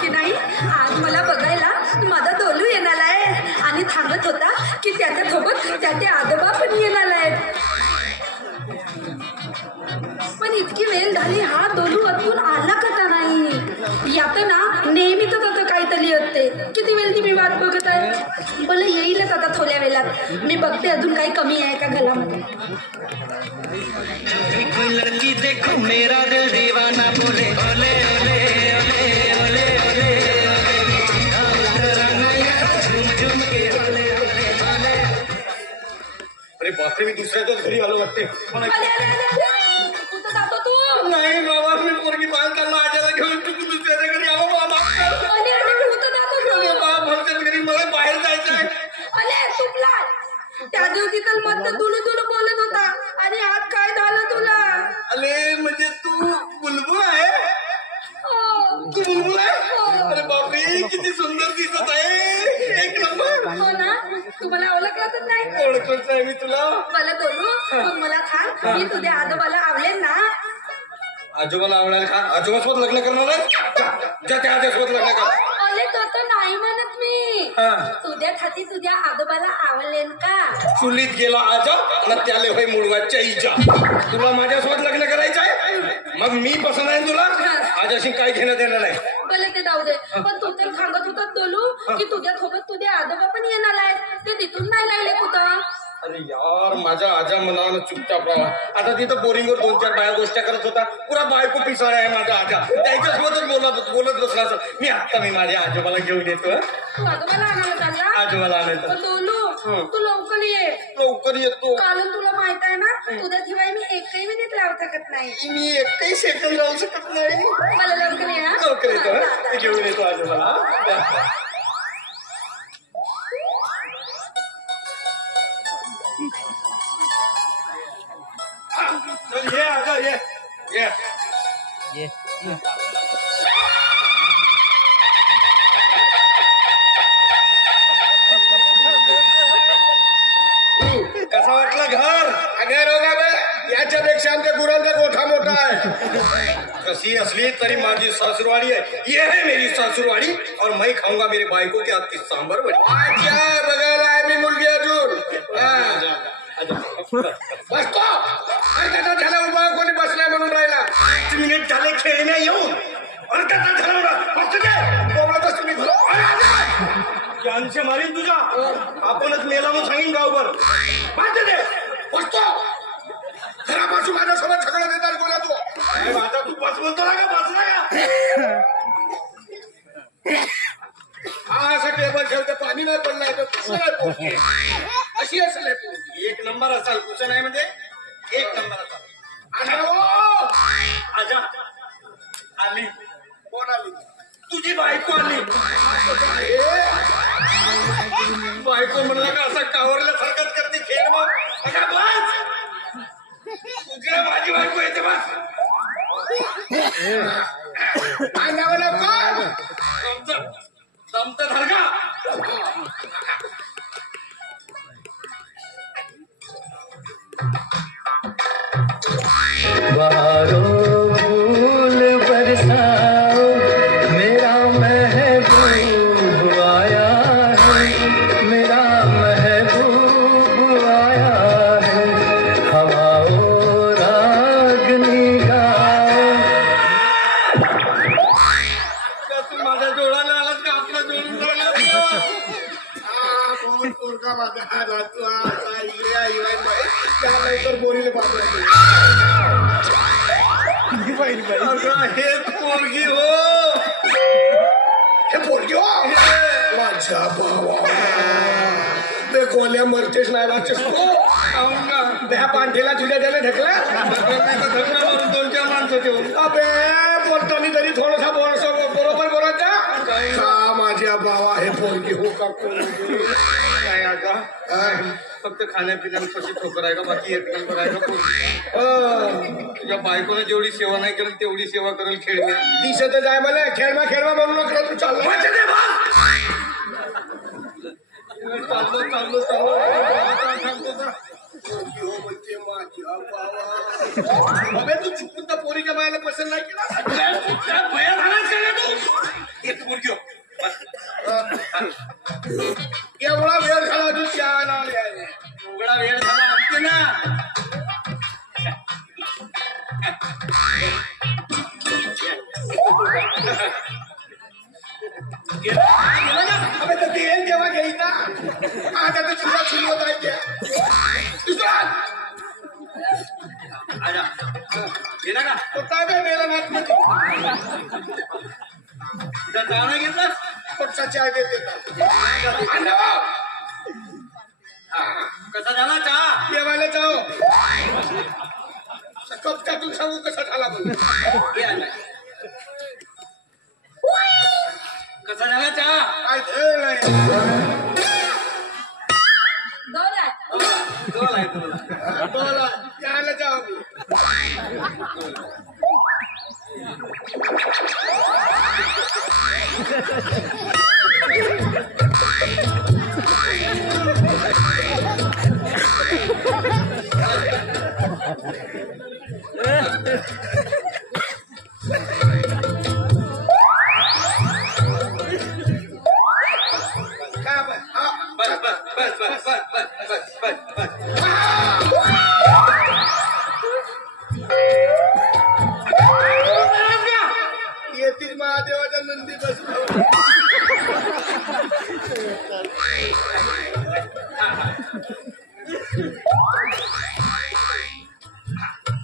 की नाही आज मला बघायला माझा डोलू येणार आहे आणि थांबत होता की त्याच्या सोबत त्याचे आजोबा पण येणार आहेत. पण इतकी वेळ झाली हा डोलू अजून आला का नाही. यात ना नेहमीच असं काहीतरी असते. किती वेळ ती मी वाट बघत आहे. बोले येईलच आता थोड्या वेळात. मी बघते अजून काही कमी आहे का घरामध्ये. लड़की देखो मेरा दिल दीवाना बोले ओले ओले ओले ओले ओले. अरे बापरे मी दुसऱ्याच्याच घरी आलो वाटते. कुठं जातो तू. नाही बाबा मी पोरगी बाहेर चालला आजाला घेऊन तू दुसऱ्याच्या घरी आलो. भरच्याच घरी मला बाहेर जायचं आहे. त्या दिवशी तर मस्त तुलू तुलू बोलत होता आणि आज काय झालं तुला. अरे म्हणजे तू बुलबुल आहे. तू बुलबुल आहे. अरे बापरे किती सुंदर दिसत आहे. एक नंबर. हो ना तुम्हाला ओळखलंच नाही. ओळखलंच आहे मी तुला. मला बोलू मग मला सांग मी तुझ्या आजोबाला आवडेल ना. आजोबाला आवडेल का. आजोबासोबत लग्न करणार आहे. ज्या त्या आजोबासोबत लग्न कर. अरे तो नाही म्हणत मी. तुझ्या खाती तुझ्या आजोबाला आवडेल का. चुलीत गेला आजा ना त्याले होय मुळवाच्या इजा. तुला माझ्यासोबत लग्न करायचं आहे. मग मी पसंत आहे तुला. आजाशी काय घेणं देणं नाही. भले ते जाऊ दे पण तू तर सांगत होता बोलू की तुझ्या सोबत तुझे आजोबा पण येणार आहेत. ते तिथून नाही राहिले कुठं. अरे यार माझा आजा मनानं चुपचाप राहा. आता तिथं बोरिंगवर 2-4 बाया गोष्टी करत होता. पुरा बायको पिसाळ आहे माझा आजा. त्याच्यासोबतच बोलत बसला असं. मी माझ्या आजोबाला घेऊन येतो. तू आजोबाला आणायला चालला. आजोबाला आणायचं. बोलू तू लवकर ये. लवकर येतो. कारण तुला माहित आहे ना तुझ्याशिवाय मी एकही मिनिट लावू शकत नाही. मी एकही सेकंद राहू शकत नाही. मला लवकर ये. लवकर येतो. मी घेऊन येतो आजोबाला. चल ये आजा ये ये ये. कसा वाटलं घर. घर होगा बे. याच्यापेक्षा आमच्या गुरांचा गोठा मोठा आहे. कशी असली तरी माझी सासुरवाडी आहे. ये है मेरी सासुरवाडी और मैं खाऊंगा मेरे बायको के हाथ की सांबर बड़ी. बघायला आहे मी मुलगी अजून. बसतो. अर्धा झाला उभा कोणी बसलाय म्हणून राहिला. 5 मिनिट झाले खेळण्या येऊन. अर्धा झाला बसतो तुम्ही. जानशे मारीन तुझा. आपणच मेला मग सांगीन गावभर. बांधते दे. बसतो. घरापासून माझ्यासोबत सगळं देतात बोला तू. माझा तू बस बोलतो ना का. बसला का. हा असं टेबल ठेवते पाणी नाही पडलाय तर अशी असेल. एक नंबर असाल. कुठं नाही म्हणजे एक नंबर असाल. आजा आली. कोण आली. तुझी बायको आली. बायको म्हणलं का असा कावरल्या हरकत करते. खेळ मग बस. तुझ्या माझी बायको येते बस. जमत धरका. बहारों फूल बरसाओ मेरा महबूब आया है. मेरा महबूब आया है. हवाओं रागनी गाओ. तू माझ्या जोडाला आलास का. आपला जोडून राहिला. पोरगा माझा तू लवकर बोरीला हे पोरगी हो. हे पोरगी हो माझ्या भावा. बे गोल्या मरतेच नाही वाचस तू. त्या पांठीला तुझ्या त्याने ढकला. ढकला मारून 2-4 माणसं ठेवून. अबे बोलतानी तरी थोडासा बरोबर बोलायचा. माझ्या भावा हे पोरगी हो का. काय आता फक्त खाण्यापिण्यापाशी ठोकर आहे का. बाकी एक नंबर आहे का. तुझ्या बायकोने जेवढी सेवा नाही करेल तेवढी सेवा करेल. खेळणे दिसतच आहे मला. खेळवा म्हणून नका तू. चाललो चाललो. अबे तू चुकून तर पोरीच्या बायाला पसंत नाही केला भया झालाच का तू एक मुलगी हो. एवढा वेळ झाला तू चहाला आले आहे. एवढा वेळ झाला आमचे ना अबे तर ते येईल जेव्हा घेईल ना आता तर चिंता सुरू होत आहे आजा गेला का तो काय बे मेला नात मध्ये तुझा गाणं घेतलं पक्षा चाय देते कसा झाला चहा जेवायला जाओ कप टाकून सांगू कसा झाला म्हणून हे आलाय. कसा झाला चहा काय खेळ नाही दोन आहे. दोन आहे बोला जेवायला जाओ बस बस बस बस बस बस बस बस येतील महादेवाच्या नंदी बसलो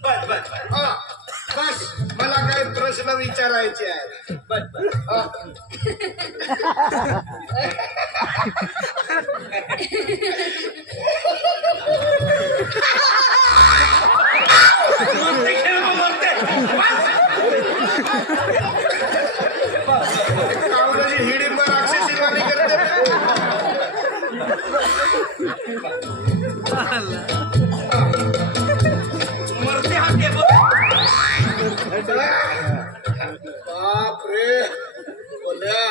बस बस बस मला काय प्रश्न विचारायचे आहे बस कावल्याची हिडींबा राक्षसी वाणी करते मरते हाते बाप रे बोल्या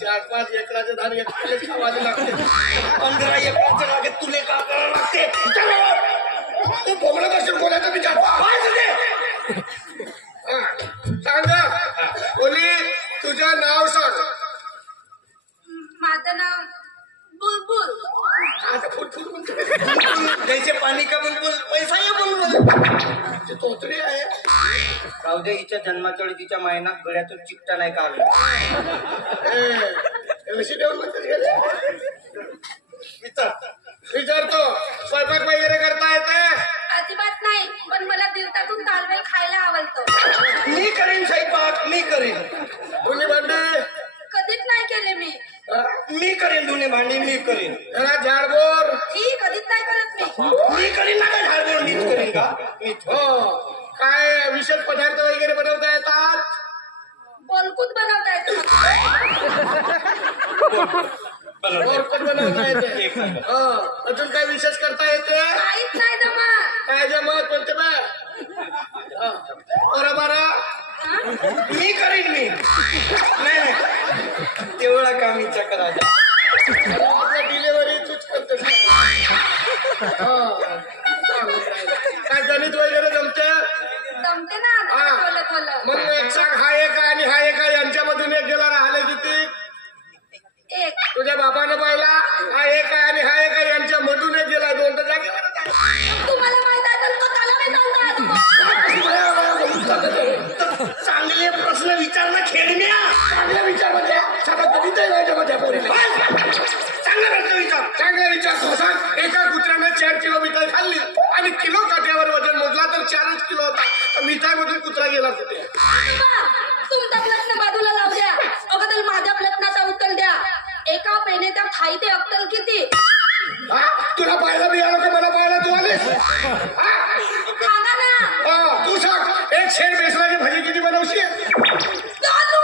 4-5 एकराचे धान एकट्याला खावायला लागते 15 एकराच्या जागेत तुले का करावं लागते तू बोमला बसून बोलायचा विचार सांगा बोली तुझं नाव सांग माझं नाव बुलबुल. आता फुटफुट म्हणते जैसे पाणी का बुलबुल पैसा या बुलबुल ते तोतडी आहे रावदे हिच्या जन्माच्या वेळी तिच्या महिन्यात गळ्यातून चिकटा नाही काढला कशी देऊन म्हणतात गेले विचारतो स्वयंपाक वगैरे करता येते अजिबात नाही पण मला दिवसातून तालवेल खायला आवडतो. मी करीन स्वयंपाक मी करीन दोन्ही भांडी कधीच नाही केले मी. मी करीन धुणे भांडी मी करीन घरात झाडबोर ही कधीच नाही करत मी. मी करीन ना काय झाडबोड मीच करीन का मीच हो काय विशेष पदार्थ वगैरे बनवता येतात बोलकूत बनवता येतं मला. बोरकट बनवता येते हो अजून काय विशेष करता येते काहीच नाही जमा. काय जमत बोलते बा बरोबर मी करीन मी नाही नाही तेवढा कामीचा करायचा आपल्या डिलेव्हरी तूच करतेस काय गणित वगैरे जमते जमते ना हा. थोलं. मग एक सांग हा एक आहे आणि हा एक आहे यांच्यामधून एक गेला राहिले किती एक तुझ्या बापानं पाहिला हा एक आहे आणि हा एक आहे यांच्यामधून एक गेला दोन तर जागेवर तुम्हाला माहित आहे तर तो त्याला नाही जाऊ का? चांगले प्रश्न विचारणं खेळण्या चांगला विचार म्हणजे सगळं कधीच नाही माझ्या पोरीला चांगला प्रश्न विचार चांगला विचार तो सांग एका कुत्र्यानं 4 किलोमीटर खाल्ली आणि किलो काट्यावर वजन मोजला तर 4च किलो होता मिठाईमधून कुत्रा गेला कुठे तुमचा प्रश्न बाजूला लावू द्या. अगोदर माझ्या प्रश्नाचा उत्तर द्या. एका पेनेच्या फायदे अक्कल किती? हा तुला पाहायला मी आलो का मला पाहायला तू आलीस सांगा ना. तू सांग एक शेर बेसनाची भाजी किती बनवशील चालू.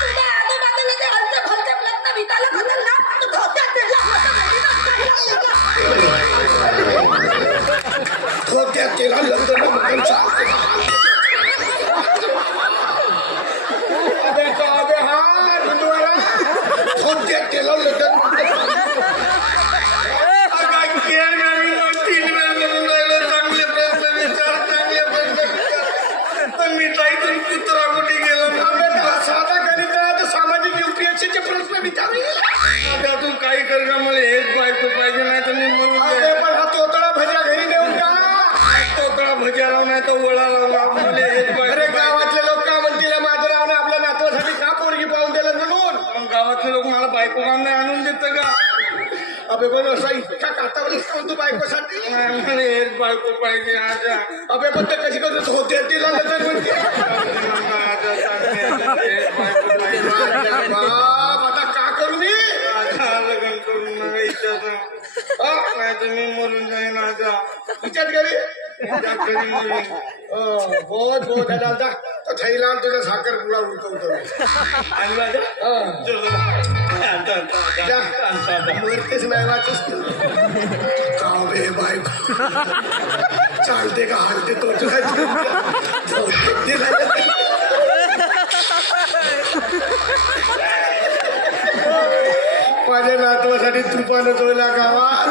तुझ्या आजूबाजूला ते हलते फलते प्रश्न विचारले बदल ना तर धोक्यात दिला खोट्यात केला लग्न अबे हा हिंदूवाला खोट्यात केलं लग्न तीन वेळ चांगले प्रश्न विचार विचारू आता तू काही कर का मला एक बायको पाहिजे नाही तर मी मरून अरे जाईन. पण हा तोतडा भज्या घरी नेऊन जा. तोकडा भज्या लावून नाही तर वळा लावला मला एक अरे बायको. गावातले लोक का म्हणतील माझं नाव आपल्या नातवासाठी का पोरगी पाहून दिलं म्हणून. मग गावातले लोक मला बायको काम नाही आणून देतं का. अबे पण असा इतका कातावलीस का तू बायकोसाठी. मला एक बायको पाहिजे आजा. अबे पण ते कशी करत होते तिला नजर म्हणते. एक बायको पाहिजे. बाप, आता का करू मी. आजा लग्न करून नका इच्छा नाही तर मी मरून जाईन आजा. तिच्यात घरी त्या घरी मरून. बहुत बहुत है दादा. तो थैला आणि तुझ्या साखर पुडा उठवतो. आणि माझ्या मरतेच नाही वाचस काव बे बायको. चालते का हालते तो माझ्या नातवासाठी तुपानं जोडला गावात.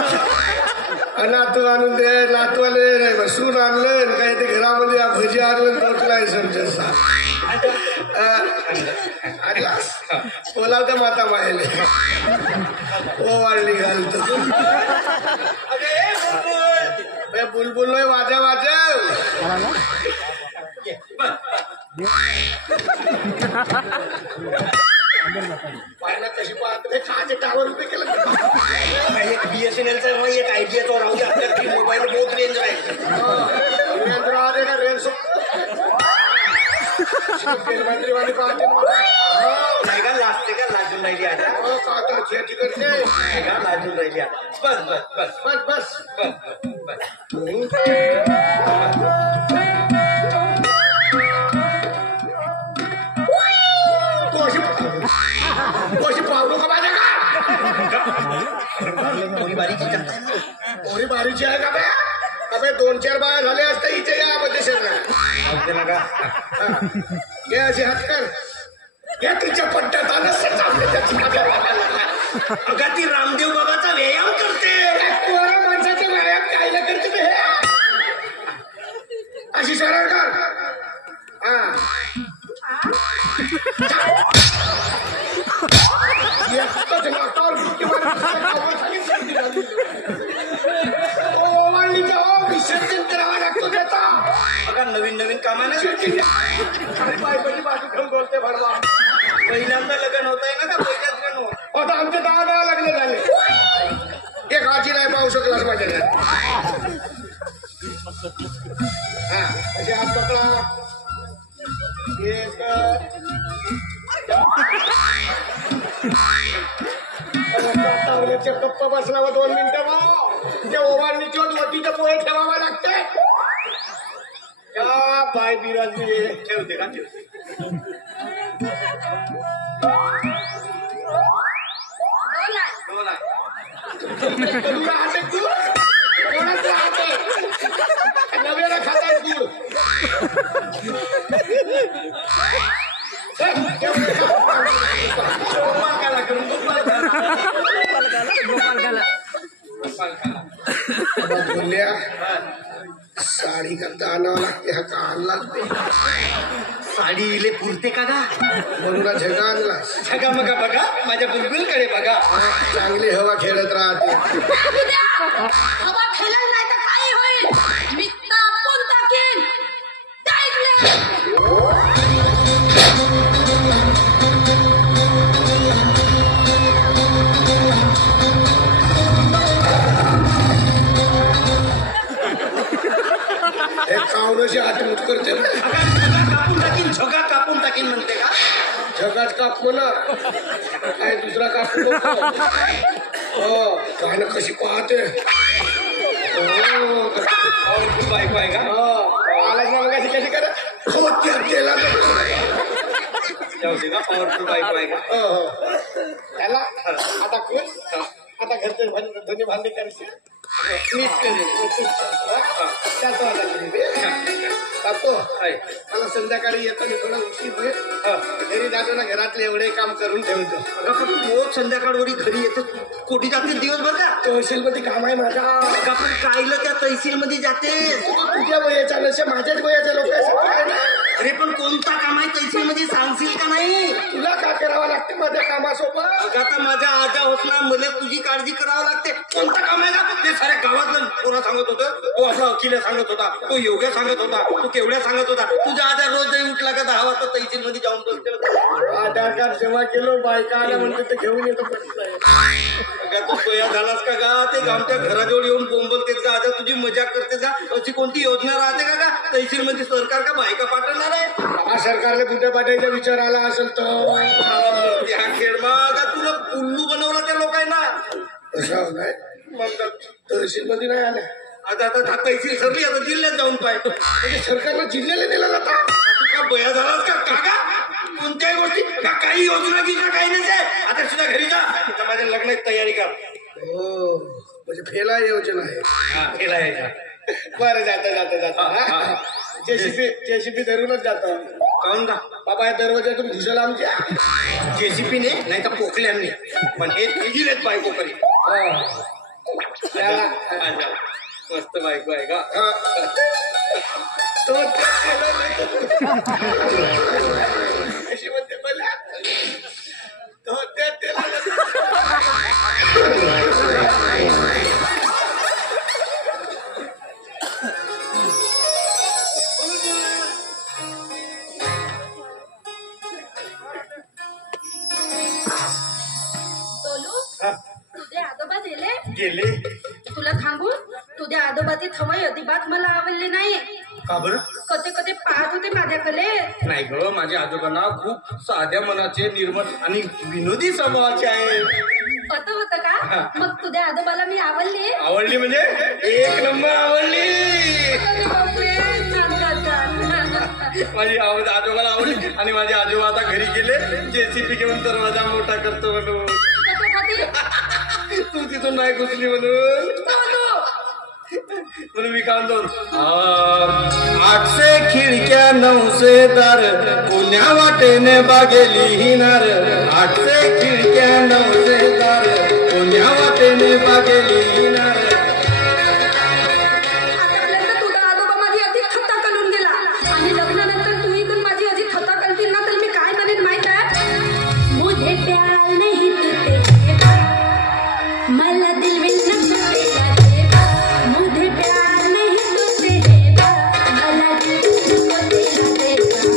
नातू आणून दे. नातवाले नाही सून आणलं काय ते घरामध्ये भजी आणलं तोटलाय समजा. बोलावतं माता मायले ओ वाढली घालतो. बुलबुल नाही वाजा वाजव. पाहिला कशी पाहत खाचे टावर उभे केलं. एक BSNLचा एक आयडियाचा राहू दे. आपल्या मोबाईल बहुत रेंज राहील. रेंज राहते का रेंज मंत्रीवाणी पाहते नाही का लाजते का लाजून राहिली आता. का खेती करते नाही का लाजून राहिली आता. बस बस बस बस बस बस बस. कशी पावलो का माझ्या थोडी बारीची करताय. कोणी बारीची आहे का बे. अबे 2-4 बाया झाले असते हिचे या मध्ये शरीरात. नका हे असे हात कर. हे तुझ्या पट्ट्यात आलं अगा ती रामदेव बाबाचा व्यायाम करते. माणसाचा व्यायाम कायला करते बे हे. अशी सरळ कर. एकच नाकावर बुक्की मारून विसर्जन करावा लागतो त्याचा. बघा नवीन नवीन कामाने बायकोची बाजू घेऊन बोलते भरवा. पहिल्यांदा लग्न होत आहे ना का पहिल्याच लग्न होत. आता आमचे 10 लग्न झाले. एक आजी नाही पाहू शकलास माझ्या घरात. हा असे हात पकडा. एक गप्प बसलावर 2 मिनिटं भाऊ. ते ओवाळणीची वटीचे पोहे ठेवावा लागते. का बाय बिराजी ठेवते का ठेवते. तुला राहते तू कोणाच राहते नव्याला खाताय तू. बोलल्या साडी करता आणावं लागते. हा का लागते साडी इले पुरते का गा. म्हणून झगा आणला. बघा बघा बघा माझ्या बुलबुलकडे बघा. चांगली हवा खेळत राहते. हवा खेळायला नाही तर काय होईल. मी तापून टाकेन. हे कावण्याची आठवण करते. कापून टाकीन झगा कापून टाकीन म्हणते का. जगात काप म्हणा काय दुसरा काप हो गाणं कशी पाहते. बायको आहे का. आला ना कशी करा तेला जाऊ दे का पॉवरफुल बायको आहे का. त्याला आता खुश. आता घरचे धनी भांडी करते. मला संध्याकाळी येताना थोडं उशीर होईल. घरी जातो ना घरातले एवढे काम करून ठेवतो. पण रोज संध्याकाळवरी घरी येतो. कोटी जाते दिवसभर का. तहसील मध्ये काम आहे माझा. का पण कायलं त्या तहसील मध्ये जाते. तुझ्या वयाच्या नसे माझ्याच वयाचे लोक. अरे पण कोणता काम आहे तहसील मध्ये सांगशील का नाही. तुला का करावं लागतं माझ्या कामासोबत. अगं आता माझ्या आजा होत ना, मला तुझी काळजी करावं लागते. कोणतं काम आहे ना ते साऱ्या गावातलं कोणा सांगत होतं. तो आपला अखिल्या सांगत होता, तो योग्य सांगत होता, तो केवढ्या सांगत होता. तुझा आजा रोज उठला का 10 वाजता तहसील मध्ये जाऊन बसते. आधार कार्ड सेवा केलो, बायका आल्या म्हणते ते घेऊन येतो. तू सोया झालास का गा? ते आमच्या घराजवळ येऊन बोंबलतेस का? आता तुझी मजा करते का? अशी कोणती योजना राहते का तहसील मध्ये? सरकार का बायका पाठवणार आहे? हा सरकारने कुठे पाठवायचा विचार आला असेल तर त्या खेळ मग तुला उल्लू बनवलं त्या लोकांना. असं नाही मग तहसील मध्ये नाही आल्या. आता तहसील सरली, आता जिल्ह्यात जाऊन पाय. म्हणजे सरकारला जिल्ह्याला दिला जाता. तू का बया झालास का का? कोणत्याही गोष्टी का काही योजना गिजना काही नसे. आता सुद्धा घरी जा, माझ्या लग्नाची तयारी कर. हो म्हणजे फेला योजना आहे. केला यायचा. बरं जाता जेसीपी धरूनच जातो. काऊन का बाबा या दरवाजातून घुसल आमच्या. जेसीपीने नाही तर पोखल्याने, पण हे गेलेत बायको करी. मस्त बायको आहे का? कशी म्हणते मला तो त्याला तुझे आजोबा गेले. तुला सांगू, तुझ्या आजोबाची थवई अजिबात मला आवडली नाही. का बरं? कधी पाहत होते माझ्याकडे. नाही ग, माझ्या आजोबांना खूप साध्या मनाचे, निर्मळ आणि विनोदी स्वभावाचे आहे. असं होतं का? मग तुझ्या आजोबाला मी आवडली म्हणजे एक नंबर आवडली. अरे बापरे, छान छान छान. माझी आजोबाला आवडली आणि माझे आजोबा आता घरी गेले, जेसीपी घेऊन दरवाजा मोठा करतो म्हणून. तू तिथून नाही घुसली म्हणून मी काम दोन 800 खिडक्या 900 दार, कोण्या वाटेने बागेली हिनार. 800 खिडक्या 900 दार, कोण्या वाटेने बागेली हिनार. आतापर्यंत तुझा आजोबा माझी अति थट्टा करून गेला आणि लग्नानंतर तू इथून माझी अति थट्टा करतील ना, तर मी काय करेन माहित आहे? मुझे प्यार नहीं तुझे मला दिल में नशा देगा. मुझे प्यार नहीं तुझे मला दिल में नशा देगा.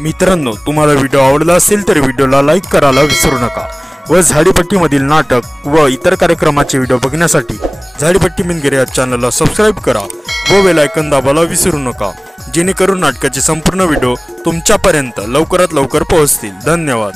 मित्रांनो, तुम्हाला व्हिडिओ आवडला असेल तर व्हिडिओला लाईक करायला विसरू नका व झाडीपट्टीमधील नाटक व इतर कार्यक्रमाचे व्हिडिओ बघण्यासाठी झाडीपट्टी मिनगिरे या चॅनलला सबस्क्राईब करा व बेल आयकॉन दाबायला विसरू नका, जेणेकरून नाटकाचे संपूर्ण व्हिडिओ तुमच्यापर्यंत लवकरात लवकर पोहोचतील. धन्यवाद.